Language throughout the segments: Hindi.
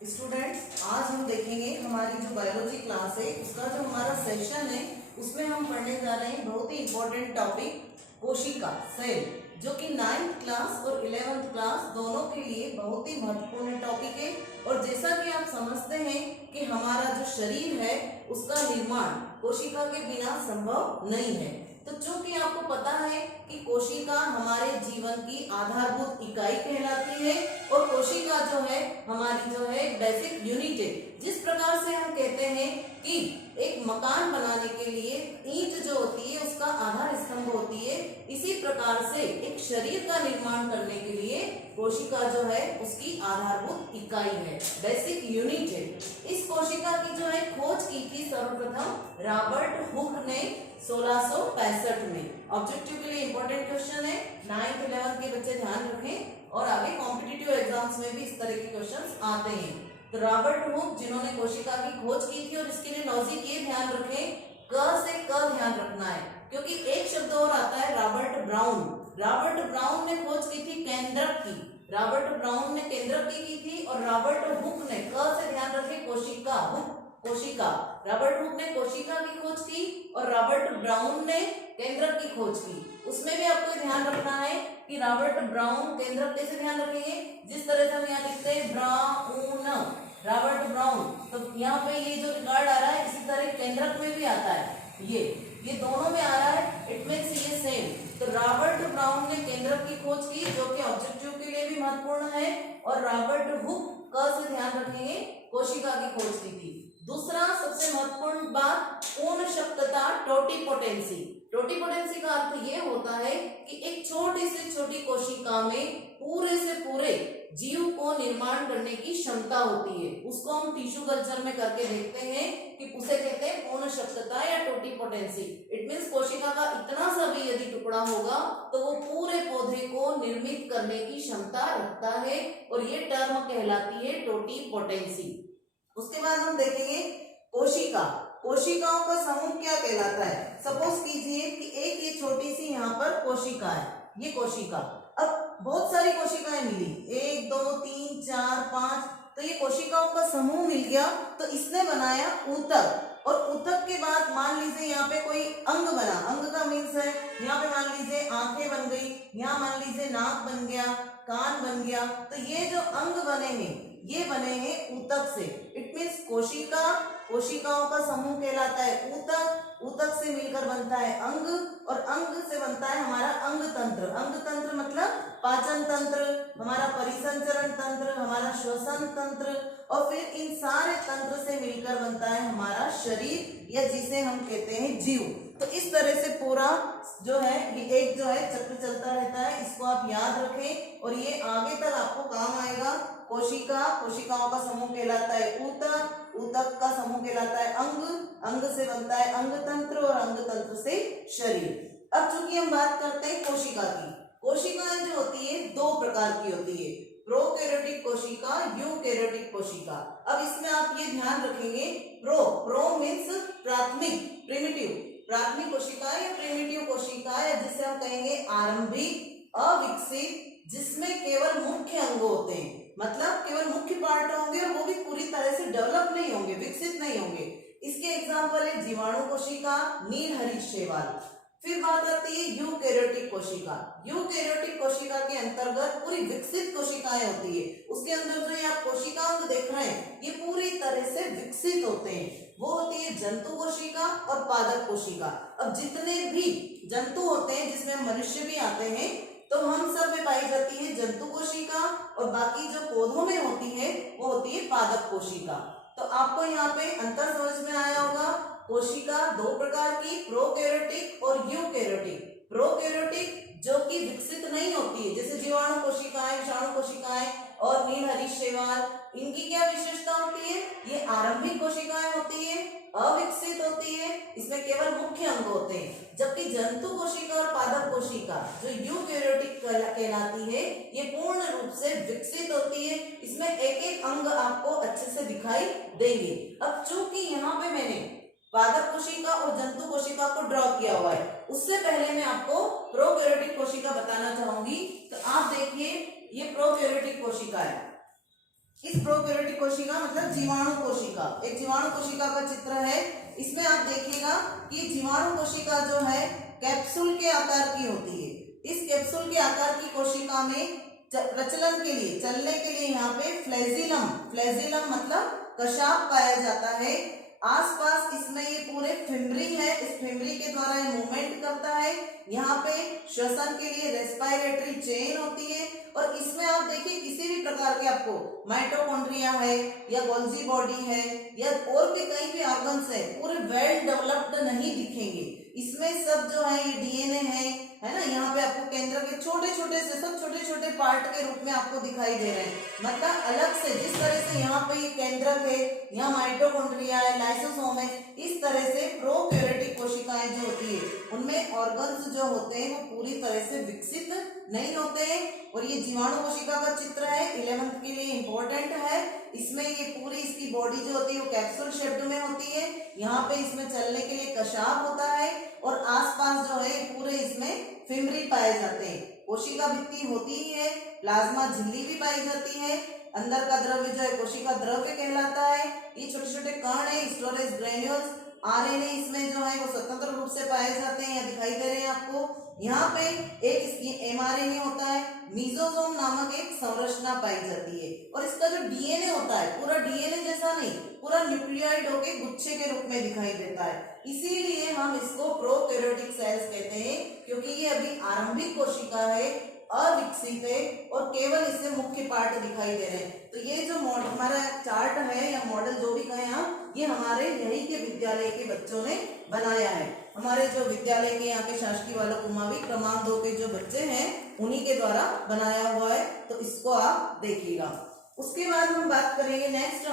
स्टूडेंट्स, आज हम देखेंगे हमारी जो बायोलॉजी क्लास है उसका जो हमारा सेशन है उसमें हम पढ़ने जा रहे हैं बहुत ही इंपॉर्टेंट टॉपिक कोशिका सेल, जो कि 9th क्लास और 11th क्लास दोनों के लिए बहुत ही महत्वपूर्ण टॉपिक है। और जैसा कि आप समझते हैं कि हमारा जो शरीर है उसका निर्माण कोशिका के बिना संभव नहीं है। तो चूंकि आपको पता है कि कोशिका हमारे जीवन की आधारभूत इकाई कहलाती है और कोशिका जो है हमारी जो है बेसिक यूनिट है। जिस प्रकार से हम कहते हैं कि एक मकान बनाने के लिए ईंट जो होती है उसका आधार स्तंभ होती है, इसी प्रकार से एक शरीर का निर्माण करने के लिए कोशिका जो है उसकी आधारभूत इकाई है, बेसिक यूनिट है। इस कोशिका की जो है खोज की थी सर्वप्रथम रॉबर्ट हुक ने 1665 में। ऑब्जेक्टिव के लिए इंपॉर्टेंट क्वेश्चन है, 9th 11th के बच्चे ध्यान रखें और आगे कॉम्पिटिटिव एग्जाम्स में भी इस तरह के क्वेश्चंस आते हैं। तो रॉबर्ट हुक जिन्होंने कोशिका की खोज की थी, और इसके लिए लॉजिक ये ध्यान रखें, क से क ध्यान रखना है क्योंकि एक शब्द और आता है रॉबर्ट ब्राउन। रॉबर्ट ब्राउन ने खोज की थी केंद्रक की, रॉबर्ट ब्राउन ने केंद्रक की थी और रॉबर्ट हुक ने, क से ध्यान रखें, कोशिका, हुक कोशिका। रॉबर्ट हुक ने कोशिका की खोज की और रॉबर्ट ब्राउन ने केंद्रक की खोज की। उसमें भी आपको ध्यान रखना है कि रॉबर्ट ब्राउन केंद्रक कैसे ध्यान रखेंगे, जिस तरह से हम यहाँ लिखते हैं ब्राउन, रॉबर्ट ब्राउन, तो यहाँ पे ये जो रिकॉर्ड आ रहा है इसी तरह केंद्रक में भी आता है, ये दोनों में आ रहा है, इट मींस ये सेम। तो रॉबर्ट ब्राउन ने केंद्रक की खोज की जो कि ऑब्जेक्टिव के लिए भी महत्वपूर्ण है, और रॉबर्ट हुक क से ध्यान रखेंगे कोशिका की खोज की थी। दूसरा सबसे महत्वपूर्ण बात, पूर्ण शक्तता, टोटीपोटेंसी। टोटीपोटेंसी का अर्थ ये होता है कि एक छोटी से छोटी कोशिका में पूरे से पूरे जीव को निर्माण करने की क्षमता होती है। उसको हम टिश्यू कल्चर में करके देखते हैं कि उसे कहते हैं पूर्ण शक्तता या टोटीपोटेंसी। इट मींस कोशिका का इतना सा भी यदि टुकड़ा होगा तो वो पूरे पौधे को निर्मित करने की क्षमता रखता है, और ये टर्म कहलाती है टोटीपोटेंसी। उसके बाद हम देखेंगे कोशिका, कोशिकाओं का समूह क्या कहलाता है। सपोज कीजिए कि एक ये छोटी सी यहाँ पर कोशिका है, ये कोशिका, अब बहुत सारी कोशिकाएं मिली, 1 2 3 4 5, तो ये कोशिकाओं का समूह मिल गया। तो इसने बनाया ऊतक, और ऊतक के बाद मान लीजिए यहाँ पे कोई अंग बना, अंग का मीन्स है यहाँ पे मान लीजिए आंखें बन गई, यहाँ मान लीजिए नाक बन गया, कान बन गया, तो ये जो अंग बने हैं ये बने हैं ऊतक से। इट मींस कोशिका, कोशिकाओं का समूह कहलाता है ऊतक, ऊतक से मिलकर बनता है अंग, और अंग से बनता है हमारा अंग तंत्र। अंग तंत्र मतलब पाचन तंत्र, हमारा परिसंचरण तंत्र, हमारा श्वसन तंत्र, और फिर इन सारे तंत्र से मिलकर बनता है हमारा शरीर, या जिसे हम कहते हैं जीव। तो इस तरह से पूरा जो है ये एक जो है चक्र चलता रहता है, इसको आप याद रखें और ये आगे तक आपको काम आएगा। कोशिका, कोशिकाओं का समूह कहलाता है ऊतक, ऊतक का समूह कहलाता है अंग, अंग से बनता है अंग तंत्र, और अंग तंत्र से शरीर। अब चूंकि हम बात करते हैं कोशिका की, कोशिकाएं जो होती है दो प्रकार की होती है, प्रोकैरियोटिक कोशिका, यूकैरियोटिक कोशिका। अब इसमें आप ये ध्यान रखेंगे, प्रो मीन्स प्राथमिक, प्रिमिटिव, प्राथमिक कोशिका या प्रिमिटिव कोशिका, या जिसे हम कहेंगे आरंभिक, अविकसित, जिसमें केवल मुख्य अंग होते हैं, मतलब केवल मुख्य पार्ट होंगे और वो भी पूरी तरह से डेवलप नहीं होंगे, विकसित नहीं होंगे। इसके एग्जाम्पल है जीवाणु कोशिका, नीलहरित शैवाल। फिर बात आती है यूकैरियोटिक कोशिका। यूकैरियोटिक कोशिका के अंतर्गत पूरी विकसित कोशिकाएं होती है, उसके अंदर जो ये आप कोशिकांग देख रहे हैं ये पूरी तरह से विकसित होते हैं। वो होती है जंतु कोशिका और पादप कोशिका। अब जितने भी जंतु होते हैं जिसमें मनुष्य भी आते हैं, तो हम सब में पाई जाती है जंतु कोशिका, और बाकी जो पौधों में होती है वो होती है पादप कोशिका। तो आपको यहाँ पे अंतर समझ में आया होगा। कोशिका दो प्रकार की, प्रोकैरियोटिक और यूकैरियोटिक। प्रोकैरियोटिक जो कि विकसित नहीं होती है, जैसे जीवाणु कोशिकाएं, विषाणु कोशिकाएं और नीलहरित शैवाल, इनकी क्या विशेषता होती है, ये आरंभिक कोशिकाएं होती है, अविकसित होती है, इसमें केवल मुख्य अंग होते हैं। जबकि जंतु कोशिका और पादप कोशिका जो यूकैरियोटिक कहलाती है, ये पूर्ण रूप से विकसित होती है, इसमें एक एक अंग आपको अच्छे से दिखाई देंगे। अब चूंकि यहाँ पे मैंने पादप कोशिका और जंतु कोशिका को ड्रॉ किया हुआ है, उससे पहले मैं आपको प्रोकैरियोटिक कोशिका बताना चाहूंगी। तो आप देखिए ये प्रोकैरियोटिक कोशिका है, इस प्रोकैरियोटिक कोशिका मतलब जीवाणु कोशिका, एक जीवाणु कोशिका का चित्र है। इसमें आप देखिएगा कि जीवाणु कोशिका जो है कैप्सूल के आकार की होती है। इस कैप्सूल के आकार की कोशिका में प्रचलन के लिए, चलने के लिए यहाँ पे फ्लैजिलम मतलब कशाप पाया जाता है। आसपास इसमें ये पूरे फिम्बरी है, इस फिम्बरी के द्वारा ये मूवमेंट करता है। यहाँ पे श्वसन के लिए रेस्पिरेटरी चेन होती है। और इसमें आप देखिए किसी भी प्रकार के आपको माइटोकॉन्ड्रिया है या गोल्जी बॉडी है या और भी कई भी ऑर्गन्स है, पूरे वेल डेवलप्ड नहीं दिखेंगे। इसमें सब जो है ये डीएनए है ना। यहाँ पे आपको केंद्र के छोटे छोटे से सब छोटे छोटे पार्ट के रूप में आपको दिखाई दे रहे हैं। मतलब अलग से जिस तरह से यहाँ पे ये केंद्रक है, यहाँ माइटोकॉन्ड्रिया है, लाइसोसोम है, इस तरह से प्रोकैरियोटिक कोशिकाएं जो होती है उनमें ऑर्गन्स जो होते हैं वो पूरी तरह से विकसित नहीं होते हैं। और ये जीवाणु कोशिका का चित्र है, 11th के लिए इंपॉर्टेंट है। इसमें ये पूरी इसकी बॉडी जो होती है वो कैप्सूल शेप्ड में होती है। यहाँ पे इसमें चलने के लिए कशाप होता है और आसपास जो है पूरे इसमें फिम्बरी पाए जाते हैं। कोशिका भित्ति होती ही है, प्लाज्मा झिल्ली भी पाई जाती है। अंदर का द्रव्य जो है कोशिका द्रव्य कहलाता है। ये छोटे छोटे कण है, स्टोरेज ग्रेन्यूल्स, आरएनए इसमें जो है वो स्वतंत्र रूप से पाए जाते हैं, या दिखाई दे रहे हैं आपको। यहाँ पे एक एमआरएनए होता है, मीजोसोम नामक एक संरचना पाई जाती है। और इसका जो डीएनए होता है पूरा डीएनए जैसा नहीं, पूरा न्यूक्लियोइड होके गुच्छे के रूप में दिखाई देता है। इसीलिए हम इसको प्रोकैरियोटिक सेल्स कहते हैं, क्योंकि ये अभी आरंभिक कोशिका है, अविकसित है और केवल इससे मुख्य पार्ट दिखाई दे रहे हैं। तो ये जो हमारा चार्ट है या मॉडल जो भी कहें आप, ये हमारे यही के विद्यालय के बच्चों ने बनाया है। हमारे जो विद्यालय के यहाँ के शासकीय बालक कुमावी क्रमांक 2 के जो बच्चे हैं उन्हीं के द्वारा बनाया हुआ है। तो इसको आप देखिएगा। उसके बाद हम बात करेंगे नेक्स्ट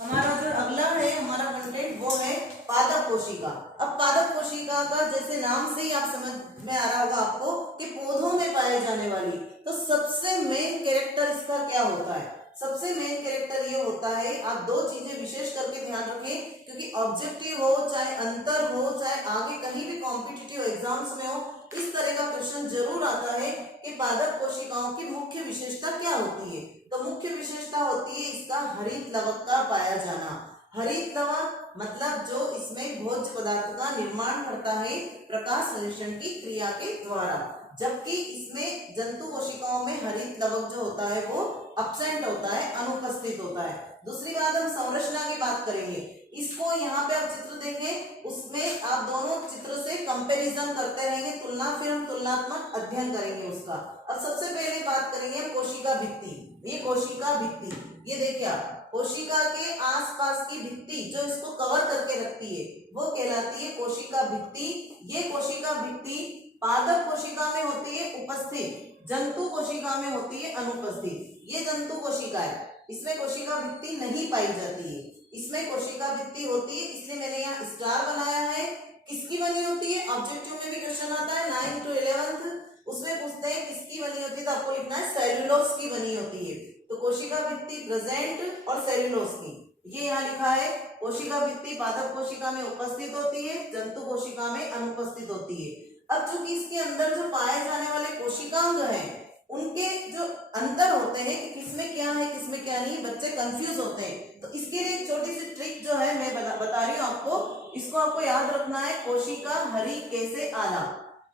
हमारा जो अगला है हमारा कंटेंट वो है पादप कोशिका। अब पादप कोशिका का जैसे नाम से ही आप समझ में आ रहा होगा आपको कि पौधों में पाए जाने वाली, तो सबसे मेन कैरेक्टर इसका क्या होता है? सबसे मेन कैरेक्टर ये होता है, आप दो चीजें विशेष करके ध्यान रखें, क्योंकि ऑब्जेक्टिव हो चाहे अंतर हो चाहे आगे कहीं भी कॉम्पिटिटिव एग्जाम्स में हो, इस तरह का क्वेश्चन जरूर आता है कि पादप कोशिकाओं की मुख्य विशेषता क्या होती है। तो मुख्य विशेषता होती है इसका हरित लवक का पाया जाना। हरित लवक मतलब जो इसमें भोज्य पदार्थ का निर्माण करता है प्रकाश संश्लेषण की क्रिया के द्वारा, जबकि इसमें जंतु कोशिकाओं में हरित लवक जो होता है वो अब्सेंट होता है, अनुपस्थित होता है। दूसरी बात हम संरचना की बात करेंगे। इसको यहाँ पे आप चित्र देखें, उसमें आप दोनों चित्र से कंपैरिजन करते रहेंगे, तुलना, फिर हम तुलनात्मक अध्ययन करेंगे उसका। अब सबसे पहले बात करेंगे कोशिका भित्ति। ये कोशिका भित्ति, ये देखिए आप, कोशिका के आसपास की भित्ति जो इसको कवर करके रखती है वो कहलाती है कोशिका भित्ति। ये कोशिका भित्ति पादप कोशिका में होती है उपस्थित, जंतु कोशिका में होती है अनुपस्थित। ये जंतु कोशिका है, इसमें कोशिका भित्ति नहीं पाई जाती है, इसमें कोशिका भित्ति होती है, इसलिए मैंने यहाँ स्टार बनाया है। किसकी बनी होती है? ऑब्जेक्टिव में भी क्वेश्चन आता है 9 to 11, उसमें पूछते हैं किसकी बनी होती है, तो आपको लिखना है सेल्यूलोज की बनी होती है। तो कोशिका भित्ति प्रेजेंट और सेल्यूलोज की, ये यहाँ लिखा है। कोशिका भित्ति पादप कोशिका में उपस्थित होती है, जंतु कोशिका में अनुपस्थित होती है। अब चूंकि इसके अंदर जो पाए जाने वाले कोशिकांग हैं उनके जो अंतर होते हैं कि किसमें क्या है किसमें क्या नहीं, बच्चे कंफ्यूज होते हैं। तो इसके लिए एक छोटी सी ट्रिक जो है मैं बता रही हूँ आपको, इसको आपको याद रखना है। कोशिका हरी कैसे आला,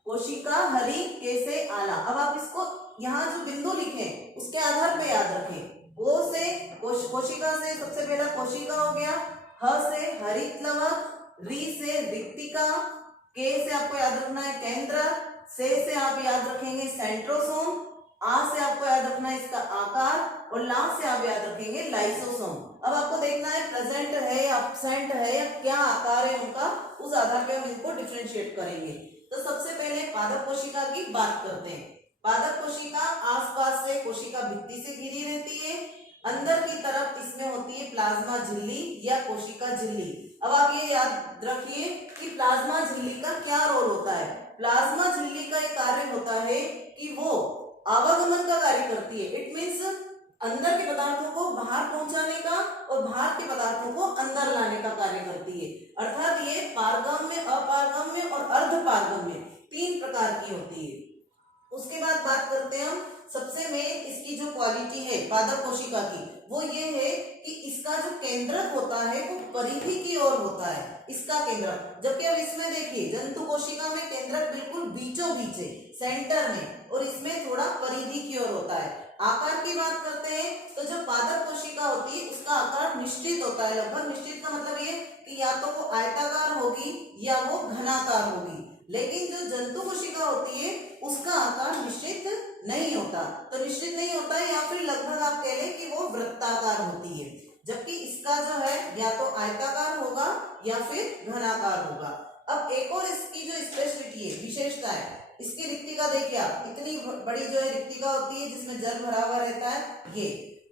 कोशिका हरी कैसे आला। अब आप इसको यहाँ जो बिंदु लिखे उसके आधार पे याद रखें। गो से कोशिका से सबसे पहला कोशिका हो गया, ह से हरित लवक, री से रिक्तिका, के से आपको याद रखना है केंद्र, से आप याद रखेंगे सेंट्रोसोम, आ से आपको याद रखना है इसका आकार, और ला से आप याद रखेंगे लाइसोसोम। अब आपको देखना है प्रेजेंट है या अब्सेंट है या क्या आकार है उनका, उस आधार पे हम इनको डिफरेंशिएट करेंगे। तो सबसे पहले पादप कोशिका की बात करते हैं। पादप कोशिका आसपास से कोशिका भित्ति से घिरी रहती है, अंदर की तरफ इसमें होती है प्लाज्मा झिल्ली या कोशिका झिल्ली। अब आप ये याद रखिए कि प्लाज्मा झिल्ली का क्या रोल होता है। प्लाज्मा झिल्ली का एक कार्य होता है कि वो आवागमन का कार्य करती है। इट मीन्स अंदर के पदार्थों को बाहर पहुंचाने का और बाहर के पदार्थों को अंदर लाने का कार्य करती है। अर्थात ये पारगम्य, अपारगम्य और अर्धपारगम्य 3 प्रकार की होती है। उसके बाद बात करते हैं हम सबसे मेन इसकी जो क्वालिटी है पादप कोशिका की वो ये है कि इसका जो केंद्रक होता है वो परिधि की ओर होता है, इसका केंद्रक। जबकि अब इसमें देखिए जंतु कोशिका में केंद्रक बिल्कुल बीचों बीच है, सेंटर में, और इसमें थोड़ा परिधि की ओर होता है। आकार की बात करते हैं तो जो पादप कोशिका होती है उसका आकार निश्चित होता है, लगभग निश्चित का मतलब ये कि या तो वो आयताकार होगी या वो घनाकार होगी। लेकिन जो जंतु कोशिका होती है उसका आकार निश्चित नहीं होता, तो निश्चित नहीं होता है या फिर लगभग आप कह लें कि वो वृत्ताकार होती है। जबकि इसका जो है या तो आयताकार होगा या फिर घनाकार होगा। अब एक और इसकी जो स्पेशलिटी है, विशेषता है, इसकी रिक्तिका देखिए आप, इतनी बड़ी जो है रिक्तिका होती है जिसमें जल भरा हुआ रहता है, ये।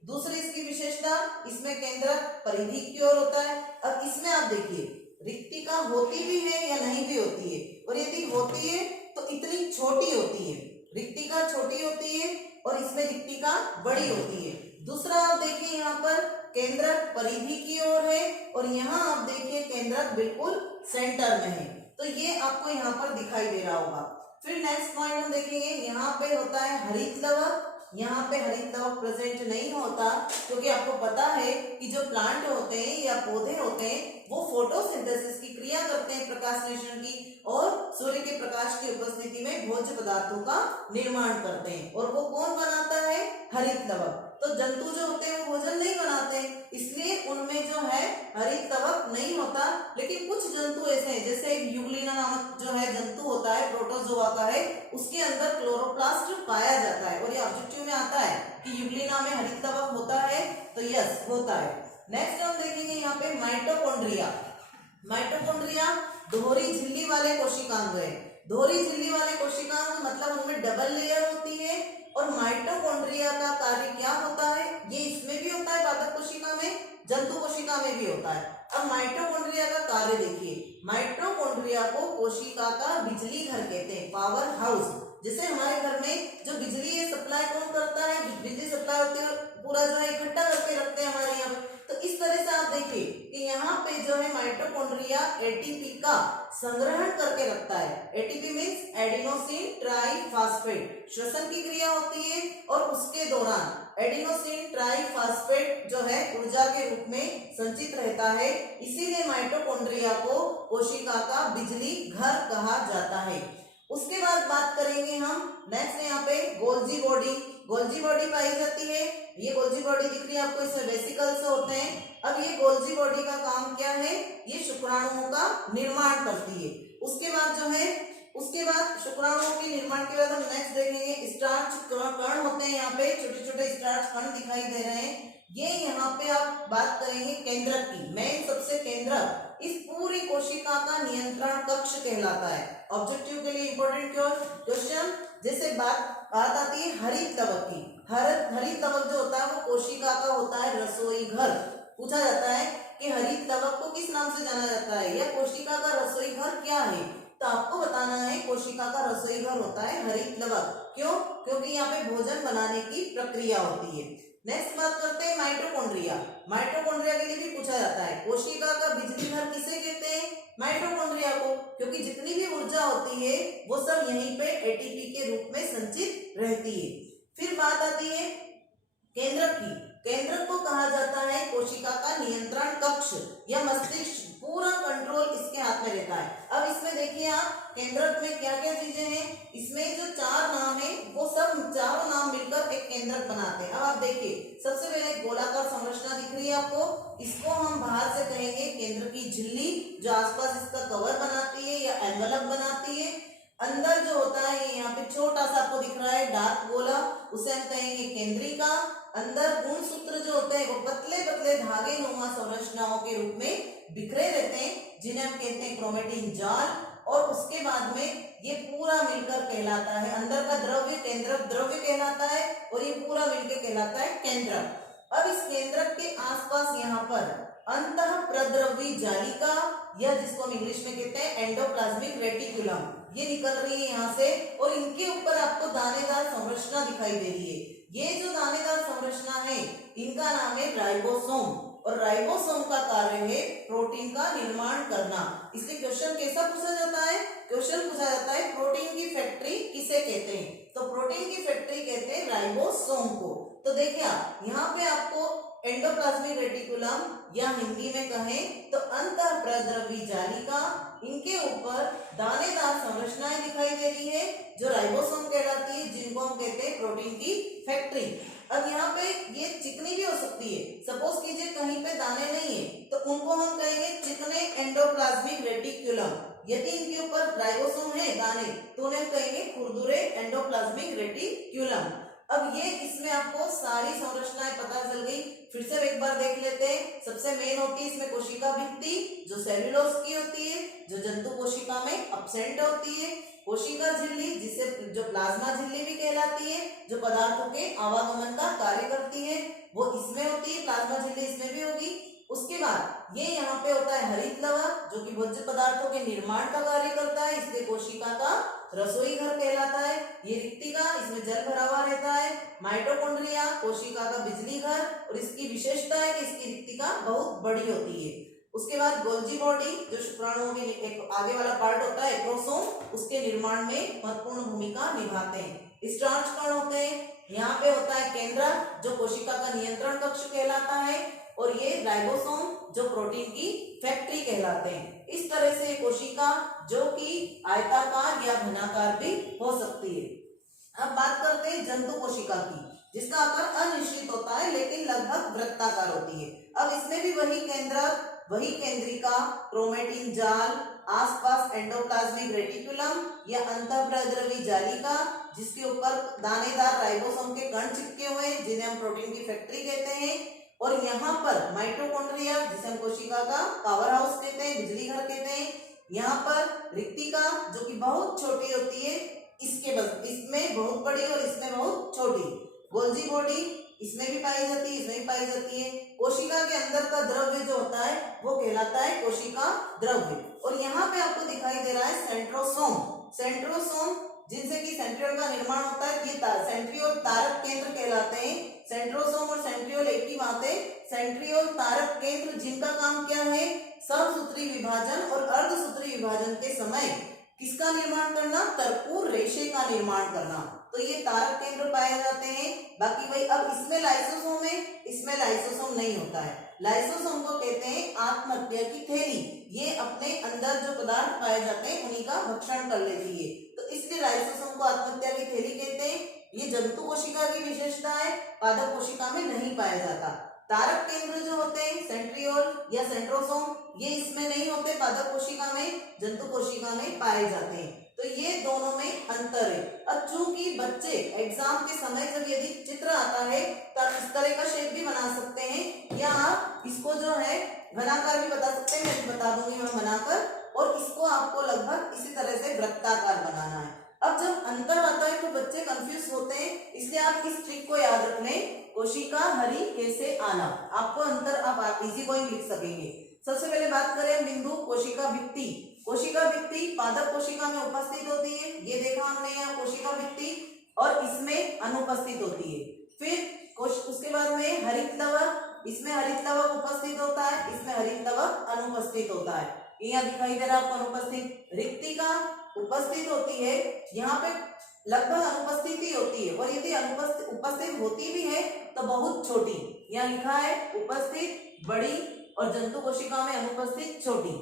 दूसरी इसकी विशेषता, इसमें केंद्रक परिधि की ओर होता है। अब इसमें आप देखिए रिक्तिका होती भी है या नहीं भी होती है, और यदि होती है तो इतनी छोटी होती है, रिक्तिका छोटी होती है और इसमें रिक्तिका बड़ी होती है। दूसरा आप देखिए यहाँ पर केंद्रक परिधि की ओर है और यहाँ आप देखिए केंद्रक बिल्कुल सेंटर में है, तो ये आपको यहाँ पर दिखाई दे रहा होगा। फिर नेक्स्ट पॉइंट हम देखेंगे, यहाँ पे होता है हरित लवक। यहाँ पे हरित लवक प्रेजेंट नहीं होता क्योंकि आपको पता है कि जो प्लांट होते हैं या पौधे होते हैं वो फोटोसिंथेसिस की क्रिया करते हैं, प्रकाश संश्लेषण की, और सूर्य के प्रकाश की उपस्थिति में भोज्य पदार्थों का निर्माण करते हैं। और वो कौन बनाता है? हरित लवक। तो जंतु जो होते हैं वो भोजन नहीं बनाते, इसलिए उनमें जो है हरित लवक नहीं होता। लेकिन कुछ जंतु ऐसे हैं, जैसे एक यूग्लिना नामक जो है जंतु होता है, प्रोटोजोआ का है, उसके अंदर क्लोरोप्लास्ट पाया जाता है। और ये ऑब्जेक्टिव में आता है कि यूग्लिना में हरित लवक होता है, तो यस होता है। नेक्स्ट हम देखेंगे यहाँ पे माइटोकॉन्ड्रिया। माइटोकॉन्ड्रिया दोहरी झिल्ली वाले कोशिकांग है। दोहरी झिल्ली वाले कोशिकांग मतलब उनमें डबल लेयर होती है। और माइटोकॉन्ड्रिया का कार्य क्या होता है? ये इसमें भी होता है, पादप कोशिका में, जंतु कोशिका में भी होता है। अब माइटोकॉन्ड्रिया का कार्य देखिए, माइटोकॉन्ड्रिया को कोशिका का बिजली घर कहते हैं, पावर हाउस। जैसे हमारे घर में जो बिजली है सप्लाई कौन करता है? बिजली सप्लाई होती है, पूरा जो है इकट्ठा करके रखते हैं हमारे यहाँ पे। तो इस तरह से आप देखिए कि यहाँ पे जो है माइटोकॉन्ड्रिया एटीपी का संग्रहण करके रखता है। एटीपी मीन्स एडिनोसिन ट्राइफॉस्फेट, श्वसन की क्रिया होती है और उसके दौरान एडिनोसिन ट्राइफॉस्फेट जो है ऊर्जा के रूप में संचित रहता है। इसीलिए माइटोकॉन्ड्रिया को कोशिका का बिजली घर कहा जाता है। उसके बाद बात करेंगे हम नेक्स्ट, यहाँ पे गोल्जी बॉडी। गोल्जी बॉडी पाई जाती है, ये गोल्जी बॉडी दिख रही है आपको, इसमें वेसिकल्स होते हैं। अब ये गोल्जी बॉडी का काम क्या है? ये शुक्राणुओं का निर्माण करती है। उसके बाद जो है, उसके बाद शुक्राणुओं के निर्माण के बाद हम नेक्स्ट देखेंगे स्टार्च कण होते हैं, यहाँ पे छोटे छोटे स्टार्च कण दिखाई दे रहे हैं। ये यहाँ पे आप बात करेंगे केंद्रक की, मेन सबसे केंद्रक इस पूरी कोशिका का नियंत्रण कक्ष कहलाता है। ऑब्जेक्टिव के लिए इंपॉर्टेंट क्वेश्चन, जैसे बात आती है हरित लवक की। हरित लवक जो होता है वो कोशिका का होता है रसोई घर। पूछा जाता है कि हरित लवक को किस नाम से जाना जाता है, या कोशिका का रसोई घर क्या है? तो आपको बताना है कोशिका का रसोई घर होता है हरित लवक। क्यों? क्योंकि यहाँ पे भोजन बनाने की प्रक्रिया होती है। नेक्स्ट बात करते हैं माइटोकॉन्ड्रिया। माइटोकॉन्ड्रिया के लिए भी पूछा जाता है कोशिका का बिजली घर किसे कहते हैं? माइटोकॉन्ड्रिया को, क्योंकि जितनी भी ऊर्जा होती है वो सब यहीं पे एटीपी के रूप में संचित रहती है। फिर बात आती है केंद्रक की। केंद्रक को कहा जाता है कोशिका का नियंत्रण कक्ष या मस्तिष्क, पूरा कंट्रोल इसके हाथ में रहता है। अब इसमें देखिए आप केंद्रक में क्या क्या चीजें हैं, इसमें जो चार नाम है वो सब चारों नाम मिलकर एक केंद्रक बनाते हैं। अब आप देखिए सबसे पहले गोलाकार संरचना दिख रही है आपको, इसको हम बाहर से कहेंगे केंद्र की झिल्ली, जो आसपास इसका कवर बनाती है या एनवलप बनाती है। अंदर जो होता है यहाँ पे छोटा सा आपको दिख रहा है डार्क गोला, उसे हम कहेंगे केंद्रिका। अंदर गुणसूत्र जो होते हैं वो पतले पतले धागे नुमा संरचनाओं के रूप में बिखरे रहते हैं, जिन्हें हम कहते हैं क्रोमेटिन जाल। और उसके बाद में ये पूरा मिलकर कहलाता है, अंदर का द्रव्य केंद्रक द्रव्य कहलाता है और ये पूरा मिलकर कहलाता है केंद्रक। अब इस केंद्रक के आसपास यहाँ पर अंतः प्रद्रव्य जालिका, या जिसको हम इंग्लिश में कहते हैं एंडोप्लाज्मिक रेटिकुलम, ये निकल रही है यहाँ से, और इनके ऊपर आपको दानेदार संरचना दिखाई दे रही है। ये जो दानेदार संरचना है इनका नाम है राइबोसोम, और राइबोसोम का कार्य है प्रोटीन का निर्माण करना। इसलिए क्वेश्चन कैसा पूछा जाता है? क्वेश्चन पूछा जाता है प्रोटीन की फैक्ट्री किसे कहते हैं? तो प्रोटीन की फैक्ट्री कहते हैं राइबोसोम को। तो देखिए यहाँ पे आपको एंडोप्लाज्मिक रेटिकुलम या हिंदी में कहें तो अंतःप्रद्रवी जालिका, इनके ऊपर दानेदार संरचनाएं दिखाई दे रही है जो राइबोसोम कहलाती है, जिनको हम कहते हैं प्रोटीन की फैक्ट्री। अब यहाँ पे ये चिकनी भी हो सकती है, सपोज कीजिए कहीं पे दाने नहीं है तो उनको हम कहेंगे चिकने एंडोप्लाज्मिक रेटिकुलम। यदि इनके ऊपर राइबोसोम है दाने तो उन्हें कहेंगे खुरदुरे एंडोप्लाज्मिक रेटिकुलम। अब ये इसमें आपको सारी संरचनाएं पता चल गई। फिर से एक बार देख लेते हैं। सबसे मेन होती है इसमें कोशिका भित्ति जो सेल्यूलोज की होती है, जो जंतु कोशिका में एब्सेंट होती है। कोशिका झिल्ली जिसे जो प्लाज्मा झिल्ली भी कहलाती है, जो पदार्थों के आवागमन का कार्य करती है, वो इसमें होती है। प्लाज्मा झिल्ली इसमें भी होगी। उसके बाद ये यहाँ पे होता है हरित लवक जो कि भोज्य पदार्थों के निर्माण का कार्य करता है, इसलिए कोशिका का रसोई घर कहलाता है। ये रिक्तिका, इसमें जल भरा हुआ रहता है। माइटोकॉन्ड्रिया कोशिका का बिजली घर, और इसकी विशेषता है कि इसकी रिक्तिका बहुत बड़ी होती है। उसके बाद गोल्जी बॉडी जो शुक्राणुओं के एक आगे वाला पार्ट होता है एक्रोसोम, उसके निर्माण में महत्वपूर्ण भूमिका निभाते हैं। स्टार्च कण होते हैं। यहाँ पे होता है केंद्रक जो कोशिका का नियंत्रण कक्ष कहलाता है, और ये राइबोसोम जो प्रोटीन की फैक्ट्री कहलाते हैं। इस तरह से कोशिका जो कि आयताकार या घनाकार भी हो सकती है। अब बात करते हैं जंतु कोशिका की, जिसका आकार अनिश्चित होता है लेकिन लगभग वृत्ताकार होती है। अब इसमें भी वही केंद्रक, वही केंद्रिका, क्रोमेटिन जाल, आसपास एंडोप्लाज्मिक रेटिकुलम या अंतःप्रद्रवी जालिका जिसके ऊपर दानेदार राइबोसोम के कण चिपके हुए हैं, जिन्हें हम प्रोटीन की फैक्ट्री कहते हैं। और यहाँ पर माइटोकॉन्ड्रिया जिसे हम कोशिका का पावर हाउस कहते हैं, बिजली घर कहते हैं। यहाँ पर रिक्तिका जो कि बहुत छोटी होती है, इसमें बहुत बड़ी और इसमें बहुत छोटी। गोल्जी बॉडी इसमें भी पाई जाती है, इसमें भी पाई जाती है। कोशिका के अंदर का द्रव्य जो होता है वो कहलाता है कोशिका द्रव्य। और यहाँ पे आपको दिखाई दे रहा है सेंट्रोसोम। सेंट्रोसोम जिनसे कि सेंट्रियोल का निर्माण होता है, ये सेंट्रियोल तारक केंद्र कहलाते हैं। सेंट्रोसोम और सेंट्रियोल एक ही बात है। सेंट्रियोल तारक केंद्र जिनका काम क्या है, समसूत्री विभाजन और अर्धसूत्री विभाजन के समय किसका निर्माण करना, तरकूर रेशे का निर्माण करना। तो ये तारक केंद्र पाए जाते हैं। बाकी भाई अब इसमें लाइसोसोम है, इसमें लाइसोसोम नहीं होता है। लाइसोसोम को कहते हैं आत्महत्या की थैली। ये अपने अंदर जो पदार्थ पाए जाते हैं उन्हीं का भक्षण कर लेती है, तो इसलिए लाइसोसोम को आत्महत्या की थैली कहते हैं। ये जंतु कोशिका की विशेषता है, पादप कोशिका में नहीं पाया जाता। तारक केंद्र जो होते हैं सेंट्रियोल या सेंट्रोसोम, ये इसमें नहीं होते, पादप कोशिका में, जंतु कोशिका में पाए जाते हैं। तो ये दोनों में अंतर है। अब चूंकि बच्चे एग्जाम के समय जब यदि चित्र आता है तब इस तरह का शेप भी बना सकते हैं, या आप इसको जो है घनाकार भी बता सकते हैं, मैं बता दूंगी मैं बनाकर। और इसको आपको लगभग इसी तरह से वृत्ताकार बनाना है। अब जब अंतर आता है तो बच्चे कंफ्यूज होते हैं, इसलिए आप इस ट्रिक को याद रख लें। कोशिका हरी कैसे आना, आपको अंतर आप इजी गोइंग लिख सकेंगे। सबसे पहले बात करें बिंदु कोशिका भित्ति। कोशिका भित्ति पादप कोशिका में उपस्थित होती है, ये देखा हमने यहाँ कोशिका भित्ति, और इसमें अनुपस्थित होती है। फिर उसके बाद में हरित लवक, इसमें हरित लवक उपस्थित होता है, इसमें हरित लवक अनुपस्थित होता है। यहाँ दिखाई दे रहा है आपको अनुपस्थित। रिक्तिका उपस्थित होती है, यहाँ पे लगभग अनुपस्थित ही होती है, और यदि उपस्थित होती भी है तो बहुत छोटी। यहाँ लिखा है उपस्थित बड़ी और जंतु कोशिका में अनुपस्थित छोटी।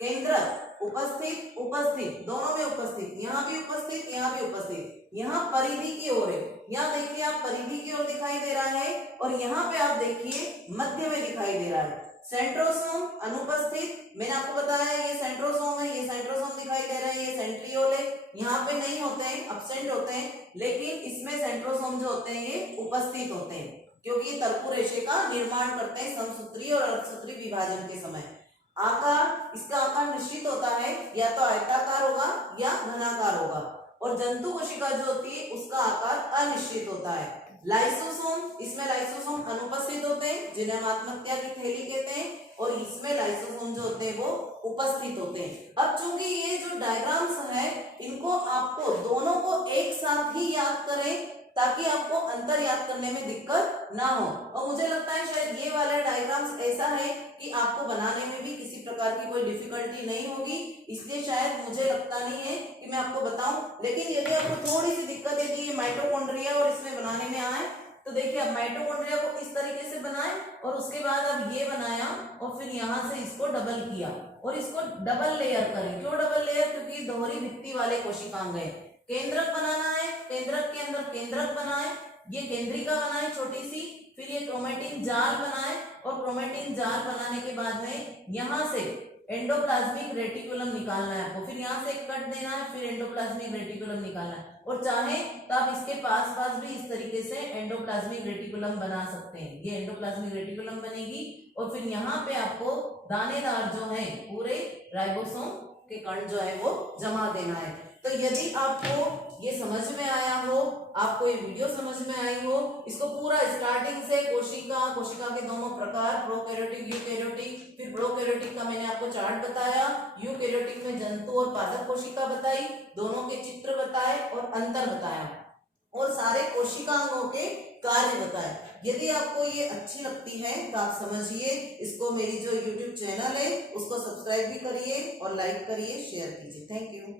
केंद्रक उपस्थित उपस्थित दोनों में उपस्थित, यहाँ भी उपस्थित यहाँ भी उपस्थित। यहाँ परिधि की ओर है, यहाँ देखिए आप परिधि की ओर दिखाई दे रहा है, और यहाँ पे आप देखिए मध्य में दिखाई दे रहा है। सेंट्रोसोम अनुपस्थित, मैंने आपको बताया ये सेंट्रोसोम है, ये सेंट्रोसोम दिखाई दे रहा है, ये सेंट्रियोल है। यहाँ पे नहीं होते हैं, एब्सेंट होते हैं, लेकिन इसमें सेंट्रोसोम जो होते हैं ये उपस्थित होते हैं, क्योंकि ये तरकूर रेशे का निर्माण करते हैं समसूत्री और अर्धसूत्री विभाजन के समय। आकार, इसका आकार निश्चित होता है, या तो आयताकार होगा या घनाकार होगा। और जंतु कोशिका जो होती है उसका आकार अनिश्चित होता है। लाइसोसोम, इसमें लाइसोसोम अनुपस्थित होते हैं, जिन्हें हम आत्महत्या की थैली कहते हैं, और इसमें लाइसोसोम जो होते हैं वो उपस्थित होते हैं। अब चूंकि ये जो डायग्राम्स है इनको आपको दोनों को एक साथ ही याद करें ताकि आपको अंतर याद करने में दिक्कत ना हो। और मुझे लगता है शायद ये वाला डायग्राम डायग्राम्स ऐसा है कि आपको बनाने में भी किसी प्रकार की कोई डिफिकल्टी नहीं होगी, इसलिए शायद मुझे लगता नहीं है कि मैं आपको बताऊं। लेकिन यदि आपको थोड़ी सी दिक्कत है कि ये माइटोकॉन्ड्रिया और इसमें बनाने में आए, तो देखिए अब माइटोकॉन्ड्रिया को इस तरीके से बनाए और उसके बाद अब ये बनाया और फिर यहाँ से इसको डबल किया और इसको डबल लेयर करें। क्यों डबल लेयर? क्योंकि दोहरी भित्ति वाले कोशिकांग है। केंद्रक बनाना है, केंद्रक के अंदर केंद्रक बनाए, ये केंद्रिका बनाए छोटी सी, फिर ये क्रोमेटिन जाल बनाए और क्रोमेटिन जाल बनाने के बाद में यहाँ से एंडोप्लाज्मिक रेटिकुलम निकालना है आपको, फिर यहाँ से एक कट देना है, फिर एंडोप्लाज्मिक रेटिकुलम निकालना है। और चाहे तो आप इसके पास भी इस तरीके से एंडोप्लाज्मिक रेटिकुलम बना सकते हैं। ये एंडोप्लाज्मिक रेटिकुलम बनेगी और फिर यहाँ पे आपको दानेदार जो है पूरे राइबोसोम के कण जो है वो जमा देना है। तो यदि आपको ये समझ में आया हो, आपको ये वीडियो समझ में आई हो, इसको पूरा स्टार्टिंग से कोशिका के दोनों प्रकार, प्रोकैरियोटिक, यूकैरियोटिक, फिर प्रोकैरियोटिक का मैंने आपको चार्ट बताया, यूकैरियोटिक में जंतु और पादप कोशिका बताई, दोनों के चित्र बताए और अंतर बताया और सारे कोशिकांगों के कार्य बताए। यदि आपको ये अच्छी लगती है तो आप समझिए इसको, मेरी जो YouTube चैनल है उसको सब्सक्राइब भी करिए और लाइक करिए, शेयर कीजिए। Thank you.